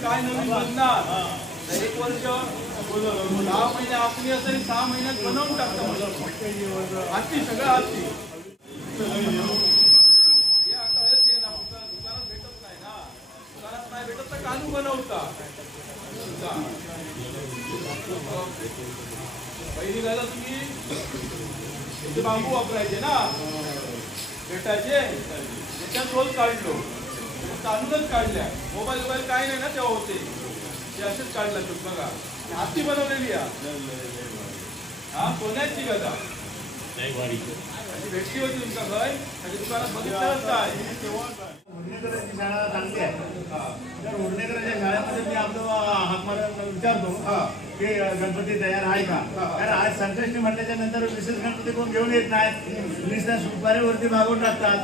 काय नवीन बनणार एक वर्ष 6 महिने आपली असेल 6 महिन्यात बनवून टाकतो आजची सगळं आजची हे आता ते ना दुकानात भेटत नाही ना दुकानात नाही भेटत तर कानू बनवता पहिली गाला तुम्ही ते बांबू वापरायचे ना भेटायचे त्याच्यात रोज काढलो कानूनच काढल्या मोबाईल काय नाही ना तेव्हा होते ते असेच काढला तू बघा हाती बनवलेली हा कोणाची गदा भेटली होती तुमचा घर आणि दुकानात बघितलंच काय उडणेकरांची शाळा चांगली आहे तर उडणेकरांच्या शाळेमध्ये मी आपलं हाक मारून विचारतो की गणपती तयार आहे का कारण आज संकष्टी म्हटल्याच्या नंतर विशेष गणपती कोण घेऊन येत नाहीत नुसत्या सुपारीवरती मागून टाकतात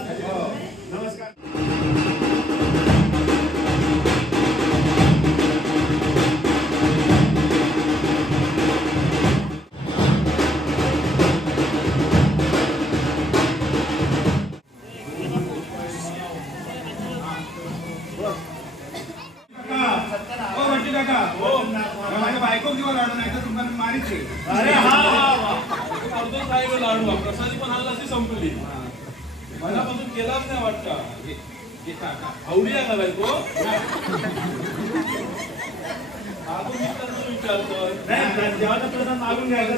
नमस्कार लाडू प्रसादी पण हल्ला अशी संपली मनापासून केलाच नाही वाटतं आवडी आहे का बायको विचारतोय जेव्हा प्रसाद मागून घ्यायचा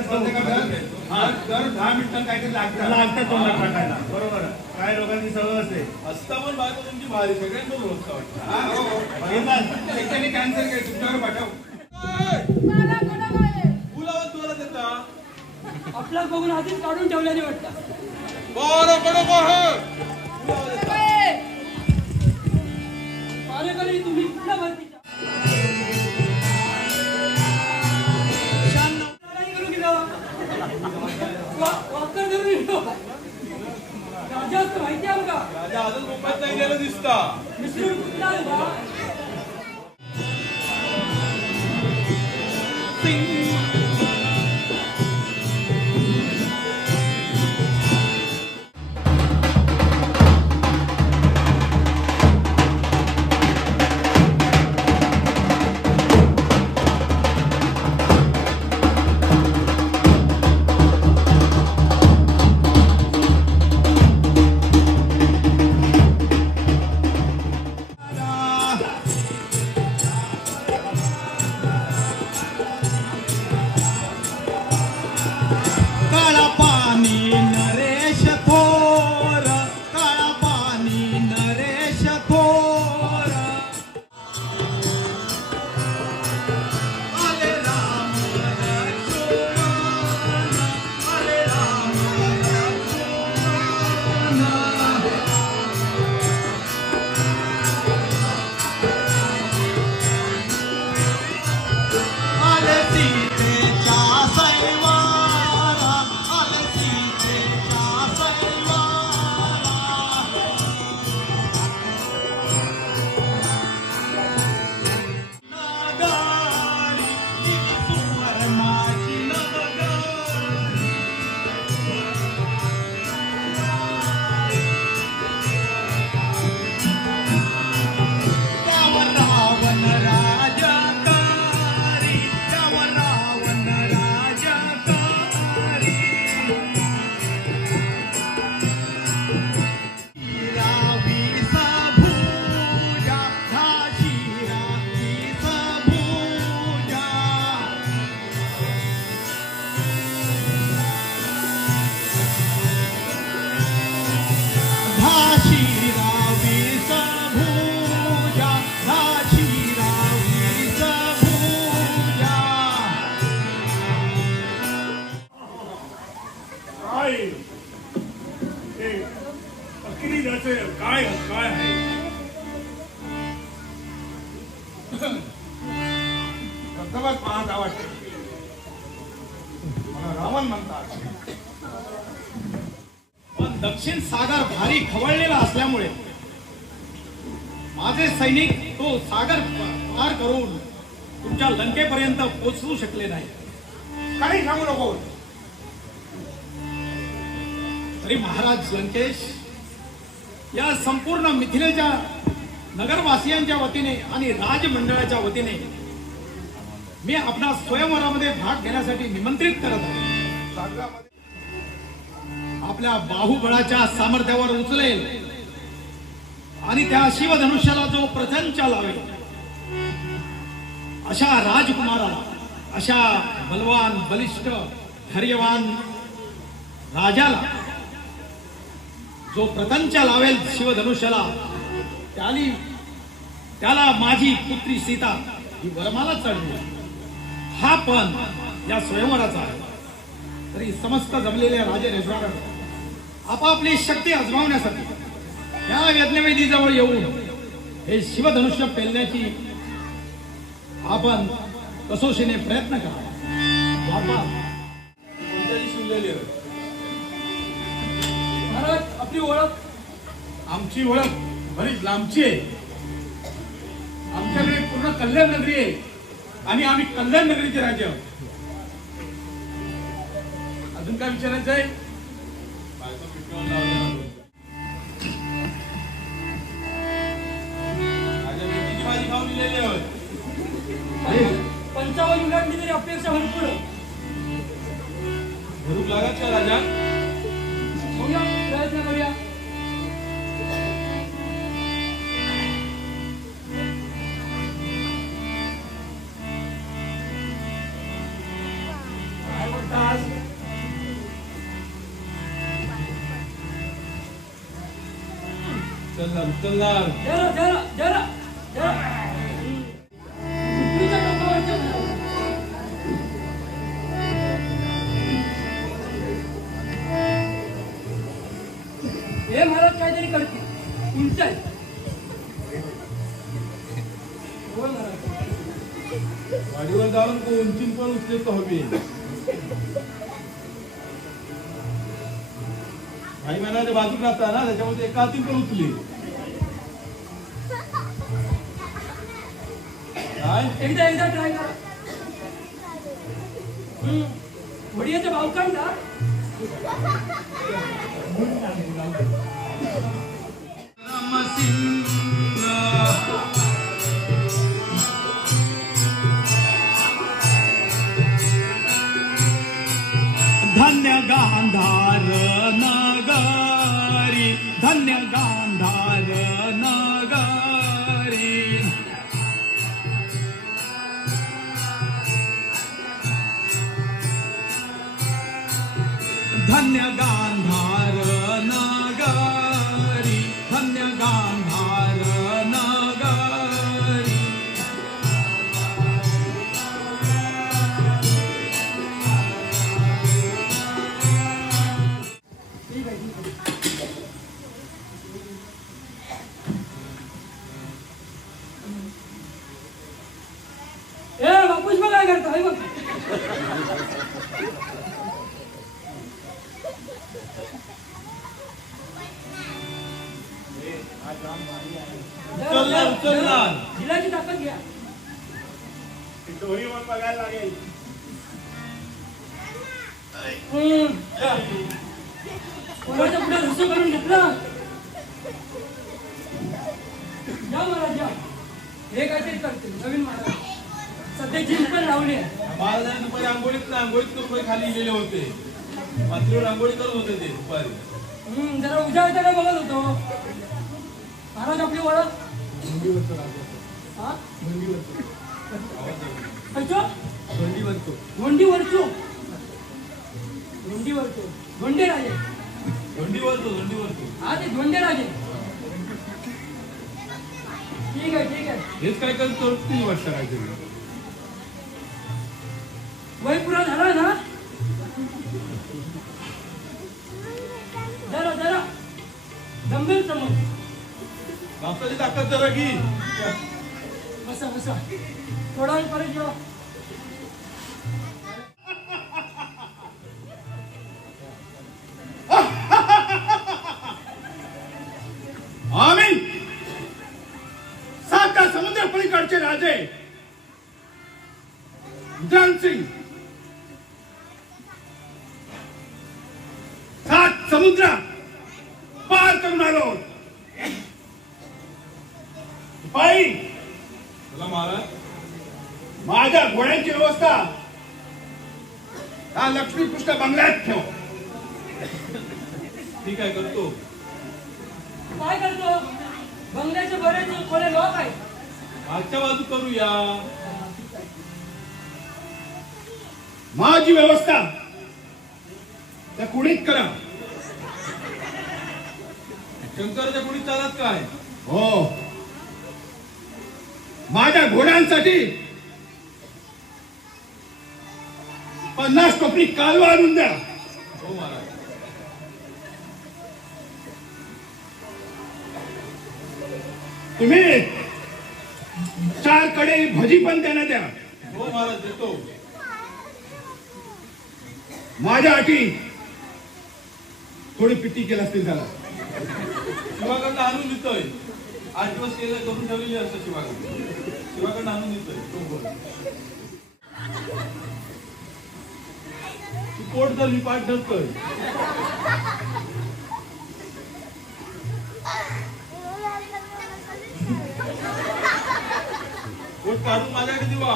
दर 10 मिनिटांनी काहीतरी लागतं तोंडात टाकायला बरोबर काय लोकांची सवय असते असता पण बायको तुमची भारी सगळ्यांना रोजचा वाटतं कॅन्सर केलं तुमच्यावर पाठव फुलावर तुला देता आपला बघून आधीच काढून ठेवल्याने वाटतं पारेकरी तुम्ही कुठल्या भरतीच्या वाकर करून राजा असतं माहिती आहे का राजा अजून मुंबईत नाही गेलं दिसता मिसळून कुठला धबधबाच पाहत आवडते. मला रावण म्हणतात. पण दक्षिण सागर भारी खवळलेला असल्यामुळे माझे सैनिक तो सागर पार करून तुमच्या लंकेपर्यंत पोहोचू शकले नाही. काही सांगू नको. तरी महाराज लंकेश, या संपूर्ण मिथिलेच्या नगरवासियांच्या वतीने आणि राजमंडळाच्या वतीने मी आपला स्वयंवरामध्ये भाग घेण्यासाठी निमंत्रित करत आहे. सागरामध्ये आपल्या बाहुबळाच्या सामर्थ्यावर उचलेल आणि त्या शिवधनुष्याला जो प्रचंड लावेल अशा राजकुमाराला, अशा बलवान बलिष्ठ धैर्यवान राजाला जो प्रतंच लावेल शिवधनुष्याला, त्याला माझी पुत्री सीता ही वरमाला चढली. हा पण या स्वयंवराचा आहे. तरी समस्त जमलेल्या राजरेश्वरांना आपापली शक्ती आजमावण्यासाठी या यज्ञवेदीजवळ येऊन हे शिवधनुष्य पेलण्याची आपण कसोशीने प्रयत्न करा. कोणत्याची शिवलेली आहे? महाराज आपली ओळख. आमची ओळख बरीच लांबची आहे. आमच्याकडे पूर्ण कल्याण नगरी आहे आणि आम्ही कल्याण नगरीचे राजा आहोत. अजून काय विचारायचं आहे? बायको पिटवून लावलं. राजा मेथीची भाजी खाऊन दिलेली होय. 55 युगांनी तरी अपेक्षा भरपूर. भरूक लागत का राजा? बघूया, प्रयत्न करूया. काय म्हणतास? चलणार चलणार. जरा जरा जरा जरा पृथ्वीच्या टोकावरच्या म्हणावं. हे महाराज काहीतरी करतील. उलट आहे. बोल महाराज. वाडीवर जाऊन उंचीन पण उचलेत हवी. भाई महिन्याच्या बाजूक राहता ना, त्याच्यामध्ये एका हाती पण उचली. काय एकदा एकदा ट्राय करा. वडियाचा भाव काय ना. धन्य गांधार नगरी, धन्य गांधार नगरी. धन्य गांधार नगरी, धन्य गांधार नगरी. ठीक आहे, ठीक आहे. ए बापूस बघ काय करतो. हे बघ. उचलणार उचलणार. जिलाची ताकद घ्या. दोन्ही पण बघायला लागेल. कोणाच्या पुढे रस्ते करून घेतलं. या महाराज या. हे काहीतरी करते नवीन महाराज. सध्या जिम पण लावली आहे. महाराजांनी दुपारी आंघोळीत रुपये खाली गेले होते. पातळीवर आंघोळी करत होते ते दुपारी. जरा उजा काय बघत होतो. महाराज आपली ओळख. हा? अच्छा? धोंडीवरचो. धोंडे राजे. धोंडीवरतो. हा ते धोंडे राजे. ठीक आहे, ठीक आहे. हेच काय करतो 3 वर्ष काहीतरी. वय पुरा झाला ना. जरा जरा गंभीर समज. बापाची ताकद जरा घे. बसा बसा थोडा वेळ परत जेवा. आम्ही साता समुद्र पलीकडचे राजे सिंह 7 समुद्र पार करून आलो. बाई चला महाराज. माझ्या घोड्यांची व्यवस्था हा लक्ष्मीकृष्ण बंगल्यात ठेव. ठीक आहे करतो. काय करतो? बंगल्याचे बरेच खोले लोक आहेत. मागच्या बाजू करूया. माझी व्यवस्था त्या कुणीत करा. शंकराच्या कोणी चालत काय? हो, माझ्या घोड्यांसाठी 50 कोपरी कालवा आणून द्या. हो महाराज. तुम्ही 4 कडे भजी पण त्यांना द्या. हो महाराज देतो. माझ्या अटी थोडी पिट्टी केला असतील त्याला. शिवाकडनं आणून देतोय. 8 दिवस केलं करून ठेवलेली असतं शिवाकडनं आणून देतोय. तू पोट धर मी पाठ धरतोय. पोट काढून माझ्याकडे दिवा.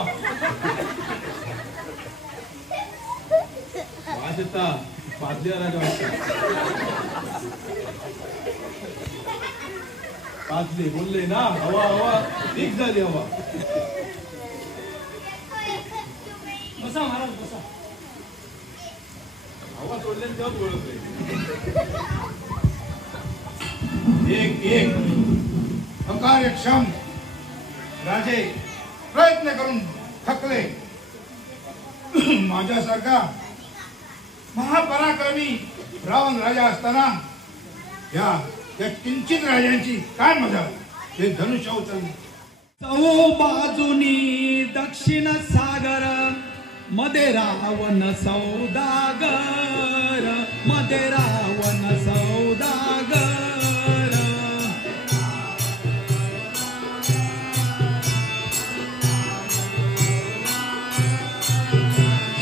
वाजता पाजल्या राजा पाजले बोलले ना. हवा हवा ठीक झाली हवा. बसा महाराज बसा. हवा सोडल्याने तेव्हाच ओळखले. एक अकार्यक्षम राजे प्रयत्न करून थकले. माझ्यासारखा महापराक्रमी रावण राजा असताना या किंचित राजांची काय मजा. हे धनुष्य उचलणे. चौ बाजूनी दक्षिण सागर मध्ये रावण सौदागर मध्ये रावण सौदागर.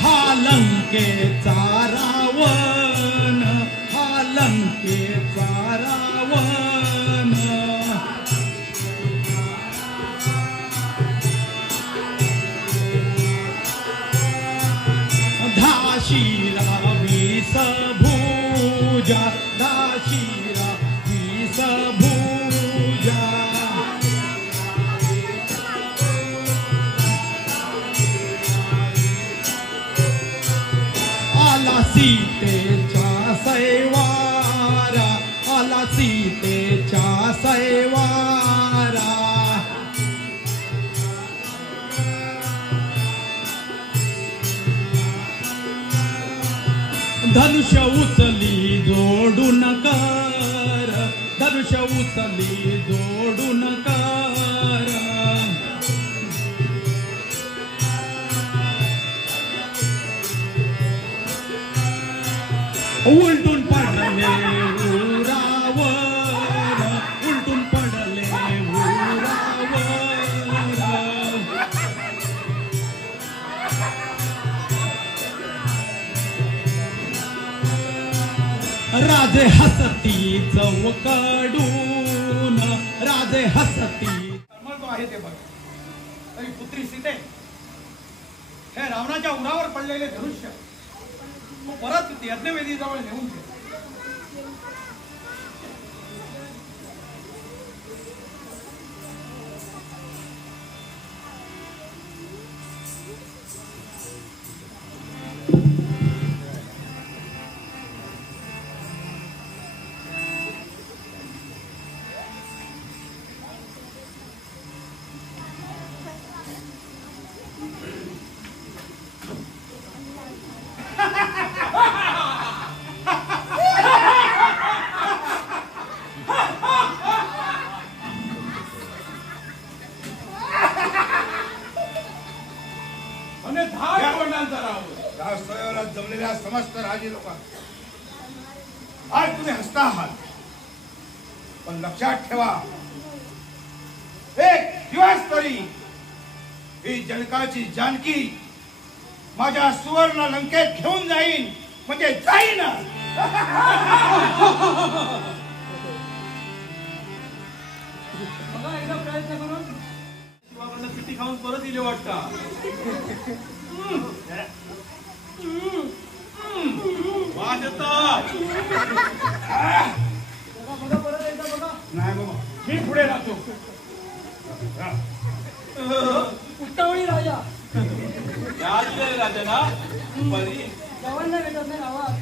हा लंकेचा रावण हा लंकेचा रावण. धाशीला 20 भुजा धाशीला 20 भुजा. आला सीतेच्या सैवारा आला सीतेच्या सैवारा. धनुष्य उचली जोडून कर धनुष्य उचली जोडून कर. उलटून पडले उरावर उलटून पडले उरावर. राजे हसती चौकडून राजे हसती. तो आहे ते बघ. तरी पुत्री सीते हे रावणाच्या उरावर पडलेले धनुष्य परत यज्ञवेदीजवळ नेऊन ठेव. मुलांचा राहावं. या स्वयंवरात जमलेल्या समस्त राजे लोकांना आज तुम्ही हसता आहात, पण लक्षात ठेवा एक दिवस तरी ही जनकाची जानकी माझ्या सुवर्ण लंकेत घेऊन जाईन, म्हणजे जाईन. बघा एकदा प्रयत्न करून. शिवाबांना पिठी खाऊन परत दिले वाटतं. वास येतात. बघा परत एकदा बघा. नाही बाबा, मी पुढे राहतो. उत्तावळी राजा या दिलेले राजा ना परी गावांना भेटत नाही गावात.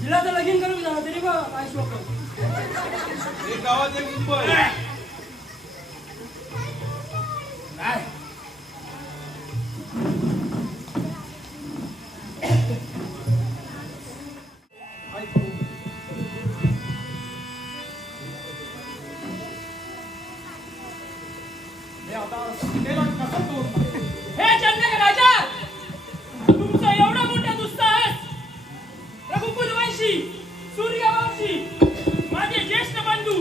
जिला तर लगीन करून जा तरी बघ काय शोक. एक गावात एक मुंबई. नाही हे चंदक राजा, तुमचा एवढा मोठा दुस्साहस रघुकुलवंशी सूर्यवंशी माझे ज्येष्ठ बंधू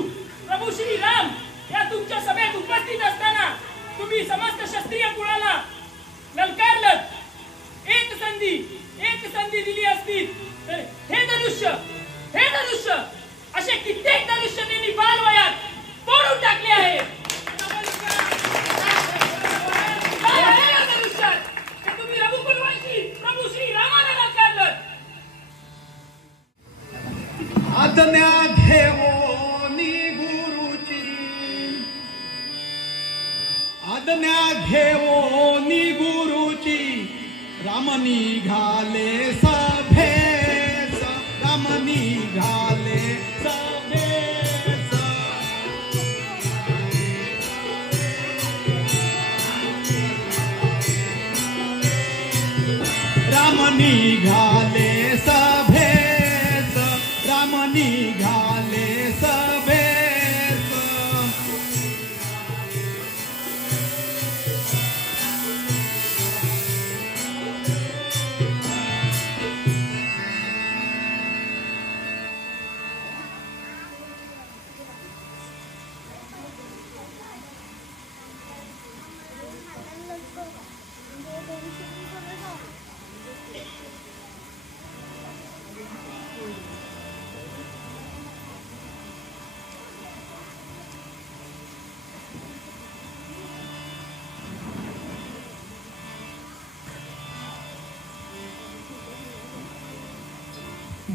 प्रभू श्री राम या तुमच्या सभेत उपस्थित असताना तुम्ही समस्त क्षत्रिय कुळाला ललकारलं. एक संधी दिली असती तर हे धनुष्य असे कित्येक धनुष्य त्यांनी बालवयात तोडून टाकले आहे. काय आहे या धनुष्यात ते तुम्ही रघुकुलवंशी प्रभू श्री रामाला ललकारलं. आज्ञा घेवोनी गुरुची, आज्ञा घेवोनी गुरुची, राम निघाले सभेस, राम निघाले सभेस. राम निघाले सभेस, राम निघाले सभेस.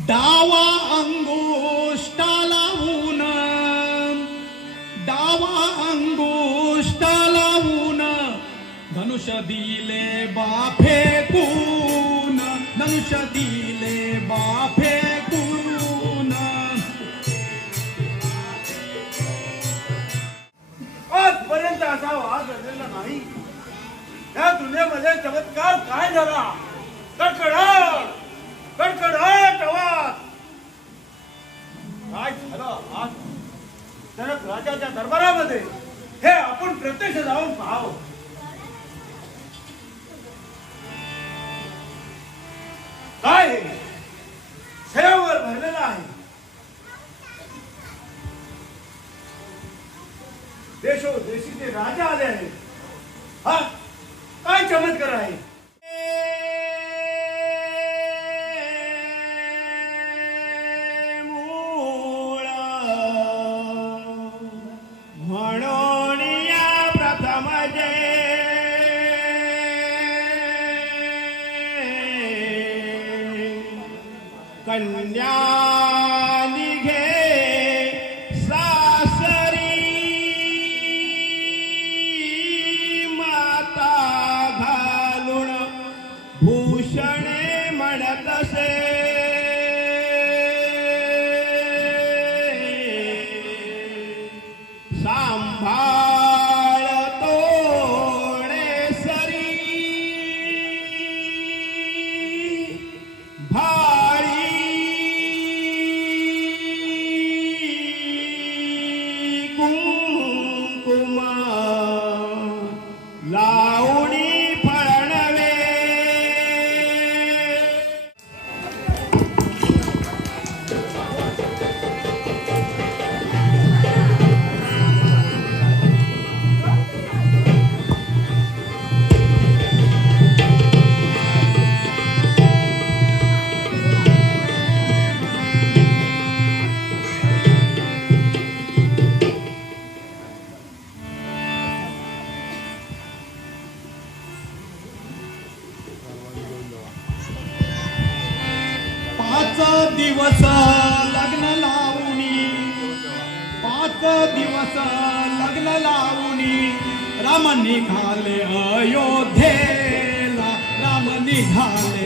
डावा अंगुष्टा लावून, डावा अंगुष्टा लावून, धनुष्य दिले बा फेकून, धनुष्य दिले बा फेकून. आजपर्यंत असा वाद झालेला नाही. या दुनियेमध्ये चमत्कार काय झाला? कडकडाट आवाज काय झालं आज जनक राजाच्या दरबारामध्ये? हे आपण प्रत्यक्ष जाऊन पाहावं. काय हे स्वयंवर भरलेला आहे. देशोदेशीचे राजा आले आहेत. हा काय चमत्कार आहे? म्हणून या प्रथम कन्या निघे सासरी, माता घालून भूषणे म्हणतसे. सांभाळ तोडे सरी, भारी कुंकुम लावणी दिवस लग्न लावणी 5 दिवस लग्न लावणी राम निघाले अयोध्येला राम निघाले